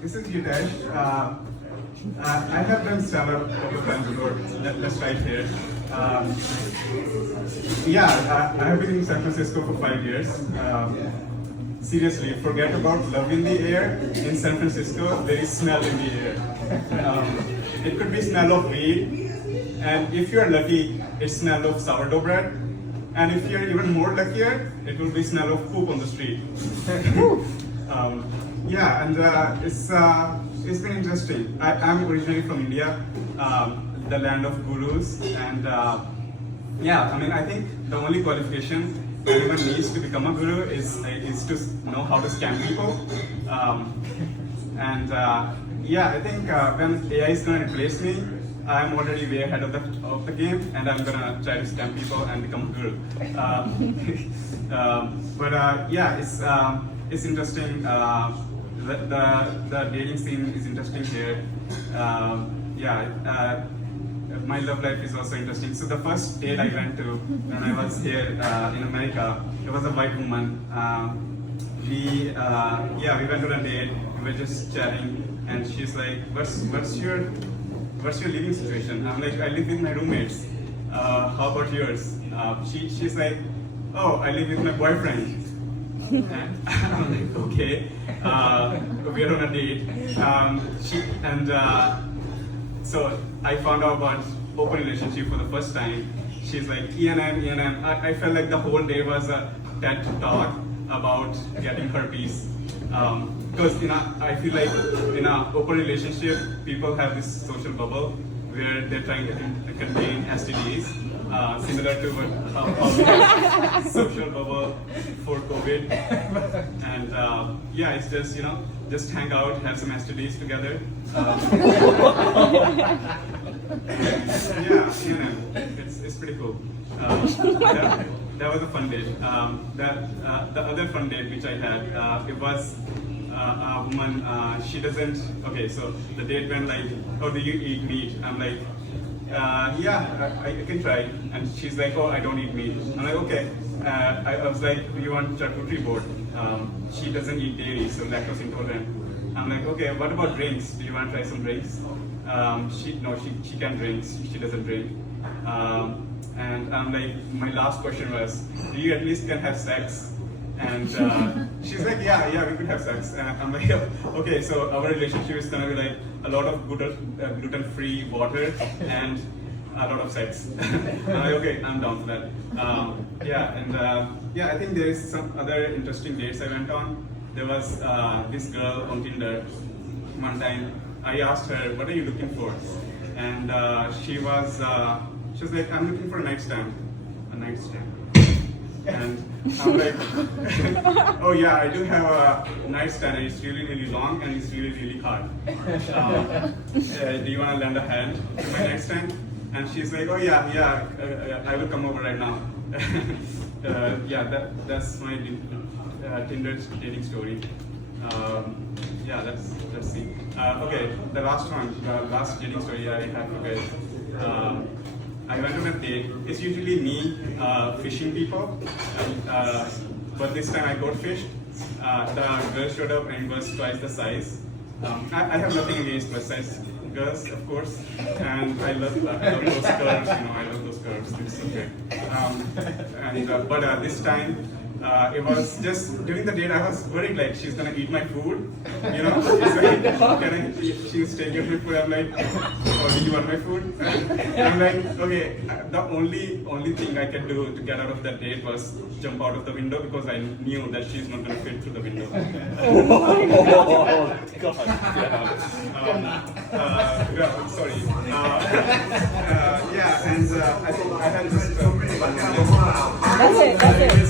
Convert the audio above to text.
This is Gitesh. I have done stand-up a couple of times before. Let's try it here. I have been in San Francisco for 5 years. Seriously, forget about love in the air. In San Francisco, there is smell in the air. It could be smell of weed, and if you are lucky, it's smell of sourdough bread. And if you're even more luckier, it will be smell of poop on the street. It's been interesting. I'm originally from India, the land of gurus, and I think the only qualification anyone needs to become a guru is to know how to scam people. I think when AI is going to replace me, I'm already way ahead of the game, and I'm gonna try to scam people and become a guru. It's interesting. The dating scene is interesting here. My love life is also interesting. So the first date I went to when I was here in America, it was a white woman. We went on a date. We were just chatting, and she's like, "What's your living situation?" I'm like, "I live with my roommates. How about yours?" She's like, "Oh, I live with my boyfriend." And I'm like, "Okay, we're on a date." So I found out about open relationship for the first time. She's like, E&M. I felt like the whole day was a TED talk about getting herpes. Because I feel like in an open relationship, people have this social bubble where they're trying to contain STDs, similar to what we have social bubble for COVID. And it's just hang out, have some STDs together. It's pretty cool. That was a fun date. The other fun date which I had, it was a woman. She doesn't. Okay, so the date went like, "Oh, do you eat meat?" I'm like, I can try. And she's like, "Oh, I don't eat meat." I'm like, "Okay." I was like, "Do you want charcuterie board?" She doesn't eat dairy, so lactose intolerant. I'm like, "Okay, what about drinks? Do you want to try some drinks?" She can drink. She doesn't drink. And I'm like, my last question was, "Do you at least can have sex?" And she's like, yeah, we could have sex. And I'm like, "Okay, so our relationship is gonna be like a lot of gluten-free water and a lot of sex." I'm like, "Okay, I'm down for that." I think there is some other interesting dates I went on. There was this girl on Tinder. One time, I asked her, "What are you looking for?" And she was like, "I'm looking for a nightstand." A nightstand. And I'm like, "Oh yeah, I do have a nightstand, and it's really, really long, and it's really, really hard. Do you want to lend a hand to my nightstand?" And she's like, "Oh yeah, I will come over right now." That's my Tinder dating story. Let's see. Okay, the last dating story I have for guys. I went on a date. It's usually me fishing people, but this time I got fished. The girl showed up and was twice the size. I have nothing against plus size girls, of course, and I love those curves. I love those curves. It's okay. But this time. It was just during the date. I was worried like she's gonna eat my food. It's like, she's taking my food. I'm like, "Oh, do you want my food?" I'm like, "Okay." The only thing I could do to get out of that date was jump out of the window because I knew that she's not gonna fit through the window. Oh God! Sorry. I think I had just. That's it.